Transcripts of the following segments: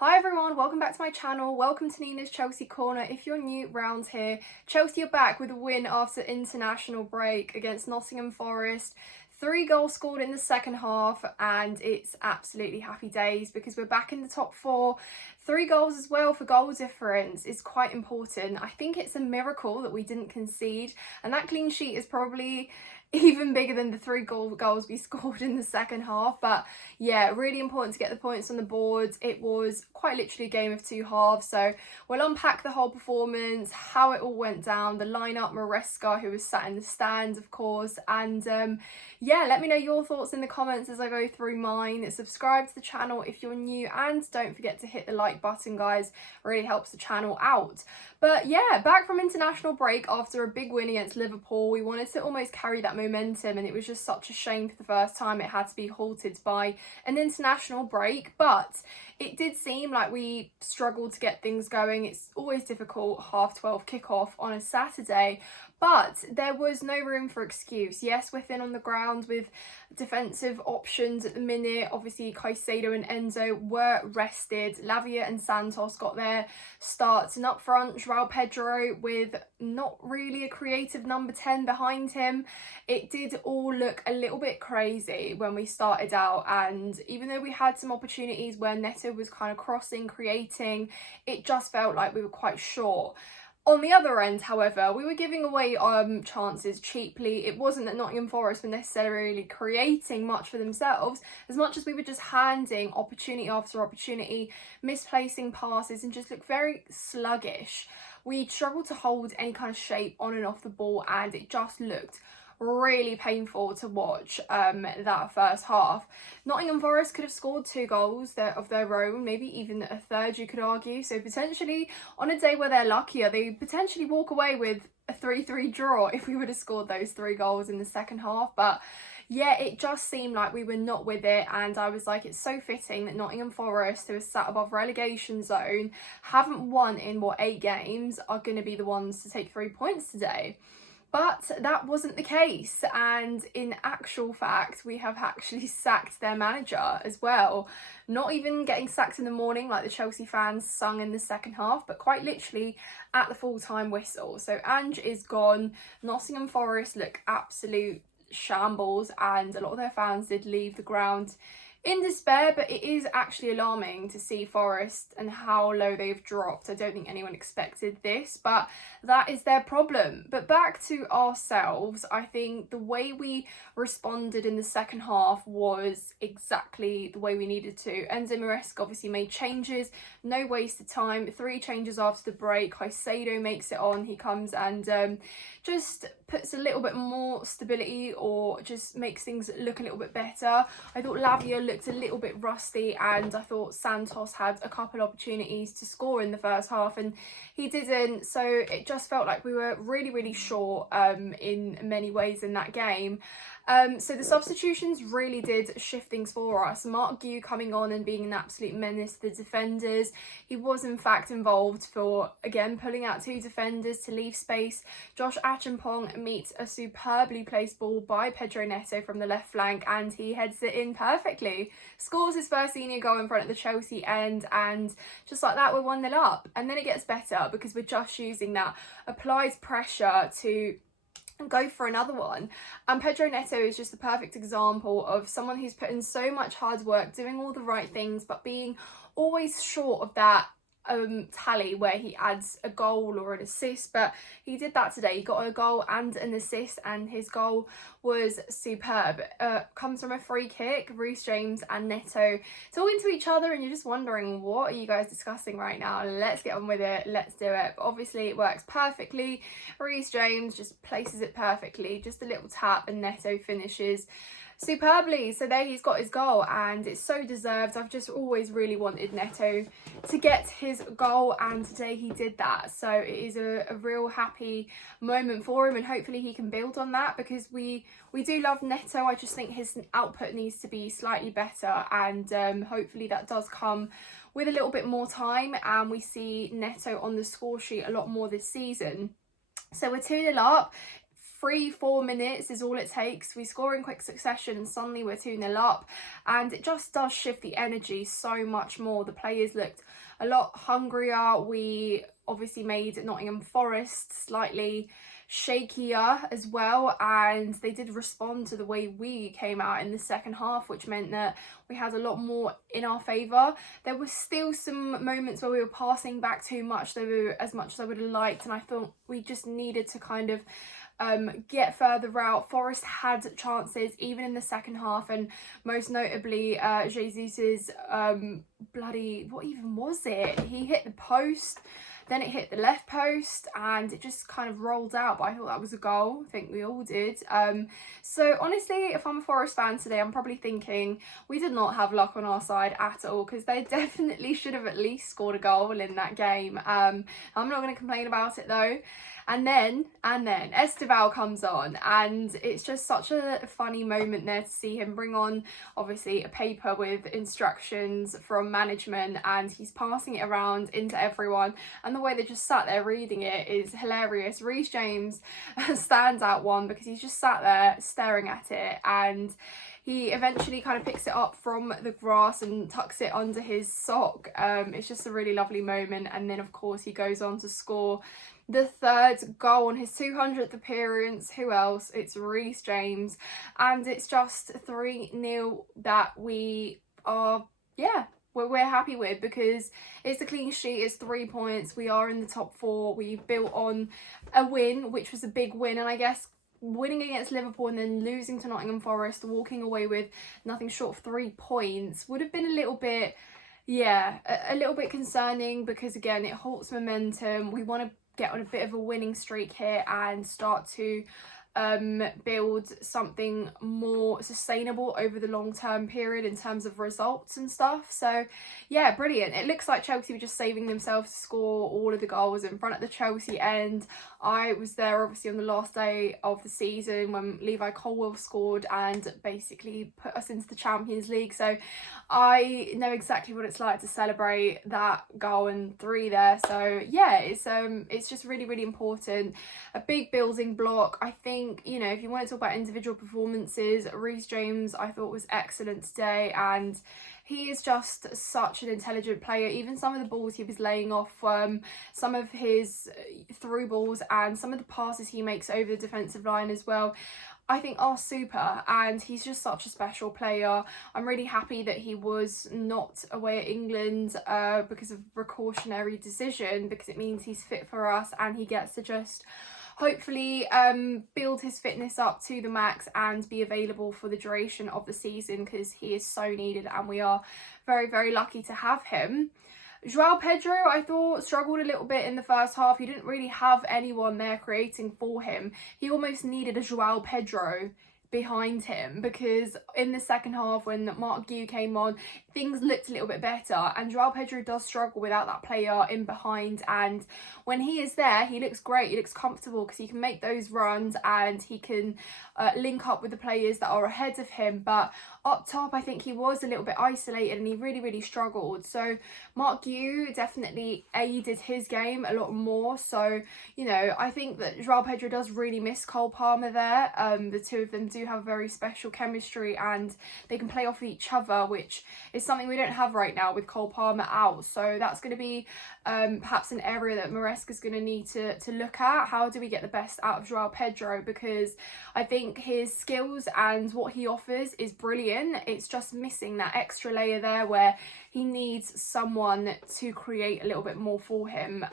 Hi everyone, welcome back to my channel. Welcome to Nina's Chelsea Corner. If you're new round here, Chelsea are back with a win after international break against Nottingham Forest. 3 goals scored in the second half and it's absolutely happy days because we're back in the top 4. 3 goals as well for goal difference is quite important. I think it's a miracle that we didn't concede, and that clean sheet is probably even bigger than the 3 goals we scored in the second half. But yeah, really important to get the points on the board. It was quite literally a game of 2 halves, so we'll unpack the whole performance, how it all went down, the lineup, Maresca, who was sat in the stands of course, and yeah, let me know your thoughts in the comments as I go through mine. Subscribe to the channel if you're new, and don't forget to hit the like button guys, it really helps the channel out. But yeah, back from international break after a big win against Liverpool. We wanted to almost carry that momentum, and it was just such a shame for the first time it had to be halted by an international break. But it did seem like we struggled to get things going. It's always difficult, 12:30 kickoff on a Saturday, but there was no room for excuse. Yes, we're thin on the ground with defensive options at the minute. Obviously Caicedo and Enzo were rested. Lavia and Santos got their starts, and up front João Pedro with not really a creative number 10 behind him. It did all look a little bit crazy when we started out, and even though we had some opportunities where Neto was kind of crossing, creating, it just felt like we were quite short. On the other end, however, we were giving away chances cheaply. It wasn't that Nottingham Forest were necessarily creating much for themselves, as much as we were just handing opportunity after opportunity, misplacing passes, and just looked very sluggish. We struggled to hold any kind of shape on and off the ball, and it just looked really painful to watch that first half. Nottingham Forest could have scored 2 goals of their own, maybe even a third you could argue, so potentially on a day where they're luckier they potentially walk away with a 3-3 draw if we would have scored those 3 goals in the second half. But yeah, it just seemed like we were not with it, and I was like, it's so fitting that Nottingham Forest, who is sat above relegation zone, haven't won in 8 games, are going to be the ones to take 3 points today. But that wasn't the case, and in actual fact we have actually sacked their manager as well. Not even getting sacked in the morning like the Chelsea fans sung in the second half, but quite literally at the full-time whistle. So ANGE is gone. Nottingham Forest look absolute shambles, and a lot of their fans did leave the ground in despair. But it is actually alarming to see Forest and how low they've dropped. I don't think anyone expected this, but that is their problem. But back to ourselves, I think the way we responded in the second half was exactly the way we needed to. Enzo Maresca obviously made changes, no wasted time, 3 changes after the break. Caicedo makes it on, he comes and just puts a little bit more stability, or just makes things look a little bit better. I thought Lavia looked a little bit rusty, and I thought Santos had a couple opportunities to score in the first half and he didn't, so it just felt like we were really short in many ways in that game. So the substitutions really did shift things for us. Mark Gue coming on and being an absolute menace to the defenders. He was in fact involved for, again, pulling out 2 defenders to leave space. Josh Achampong meets a superbly placed ball by Pedro Neto from the left flank, and he heads it in perfectly. Scores his first senior goal in front of the Chelsea end, and just like that we're 1-0 up. And then it gets better because we're just using that applied pressure to go for another one. And Pedro Neto is just the perfect example of someone who's put in so much hard work, doing all the right things, but being always short of that tally where he adds a goal or an assist. But he did that today. He got a goal and an assist, and his goal was superb. Comes from a free kick. Reece James and Neto talking to each other, and you're just wondering, what are you guys discussing right now? Let's get on with it, let's do it. But obviously it works perfectly. Reece James just places it perfectly, just a little tap, and Neto finishes superbly. So there he's got his goal, and it's so deserved. I've just always really wanted Neto to get his goal, and today he did that. So it is a real happy moment for him, and hopefully he can build on that, because we do love Neto. I just think his output needs to be slightly better, and hopefully that does come with a little bit more time, and we see Neto on the score sheet a lot more this season. So we're 2-0 up. 3-4 minutes is all it takes. We score in quick succession and suddenly we're 2-0 up, and it just does shift the energy so much more. The players looked a lot hungrier. We obviously made Nottingham Forest slightly shakier as well, and they did respond to the way we came out in the second half, which meant that we had a lot more in our favour. There were still some moments where we were passing back too much, though, as much as I would have liked, and I thought we just needed to kind of get further out. Forest had chances even in the second half, and most notably Jesus's bloody, what even was it? He hit the post, then it hit the left post, and it just kind of rolled out, but I thought that was a goal. I think we all did. So honestly, if I'm a Forest fan today, I'm probably thinking we did not have luck on our side at all, because they definitely should have at least scored a goal in that game. I'm not going to complain about it though. And then Esteval comes on, and it's just such a funny moment there to see him bring on obviously a paper with instructions from management, and he's passing it around into everyone, and the way they just sat there reading it is hilarious. Reece James stands out one because he's just sat there staring at it, and he eventually kind of picks it up from the grass and tucks it under his sock. It's just a really lovely moment, and then of course he goes on to score the third goal on his 200th appearance. Who else? It's Reece James, and it's just 3-0 that we are, we're happy with, because it's a clean sheet, it's 3 points, we are in the top 4, we've built on a win, which was a big win, and I guess winning against Liverpool and then losing to Nottingham Forest, walking away with nothing short of 3 points would have been a little bit, a little bit concerning, because again, it halts momentum. We want to get on a bit of a winning streak here and start to build something more sustainable over the long-term period in terms of results and stuff. So yeah, brilliant. It looks like Chelsea were just saving themselves to score all of the goals in front of the Chelsea end. I was there obviously on the last day of the season when Levi Colwill scored and basically put us into the Champions League, so I know exactly what it's like to celebrate that goal and 3 there. So yeah, it's just really, really important. A big building block. I think, you know, if you want to talk about individual performances, Reece James I thought was excellent today, and he is just such an intelligent player. Even some of the balls he was laying off, some of his through balls and some of the passes he makes over the defensive line as well, I think are super, and he's just such a special player. I'm really happy that he was not away at England because of a precautionary decision, because it means he's fit for us and he gets to just hopefully build his fitness up to the max and be available for the duration of the season, because he is so needed and we are very, very lucky to have him. João Pedro, I thought, struggled a little bit in the first half. He didn't really have anyone there creating for him. He almost needed a João Pedro behind him, because in the second half when Mark Guiu came on, things looked a little bit better, and João Pedro does struggle without that player in behind, and when he is there he looks great, he looks comfortable because he can make those runs and he can link up with the players that are ahead of him. But up top I think he was a little bit isolated and he really, really struggled. So Mark Guiu definitely aided his game a lot more. So, you know, I think that João Pedro does really miss Cole Palmer there. The two of them do have very special chemistry and they can play off each other, which is something we don't have right now with Cole Palmer out. So that's going to be perhaps an area that Maresca's going to need to look at. How do we get the best out of João Pedro? Because I think his skills and what he offers is brilliant. It's just missing that extra layer there where he needs someone to create a little bit more for him.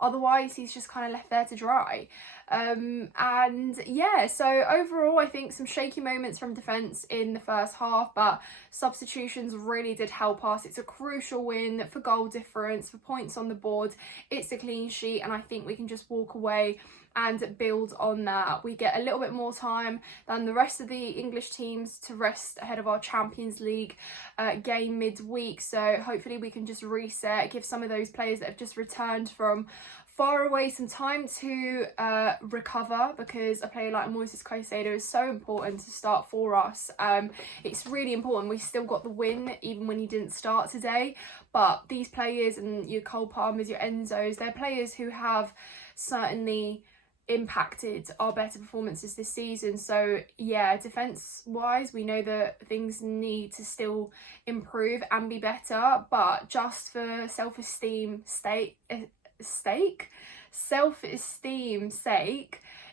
Otherwise he's just kind of left there to dry. And yeah, so overall I think some shaky moments from defence in the first half, but substitutions really did help us. It's a crucial win for goal difference, for points on the board. It's a clean sheet and I think we can just walk away and build on that. We get a little bit more time than the rest of the English teams to rest ahead of our Champions League game midweek, so hopefully we can just reset, give some of those players that have just returned from far away some time to recover, because a player like Moises Caicedo is so important to start for us. It's really important. We still got the win even when he didn't start today, but these players and your Cole Palmers, your Enzos, they're players who have certainly impacted our better performances this season. So yeah, defence wise, we know that things need to still improve and be better, but just for self-esteem sake,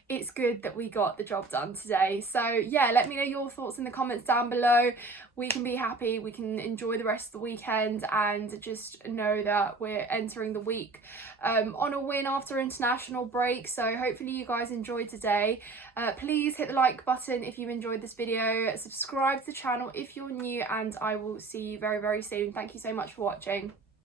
it's good that we got the job done today. So yeah, let me know your thoughts in the comments down below. We can be happy, we can enjoy the rest of the weekend, and just know that we're entering the week on a win after international break. So hopefully you guys enjoyed today. Please hit the like button if you enjoyed this video, subscribe to the channel if you're new, and I will see you very, very soon. Thank you so much for watching.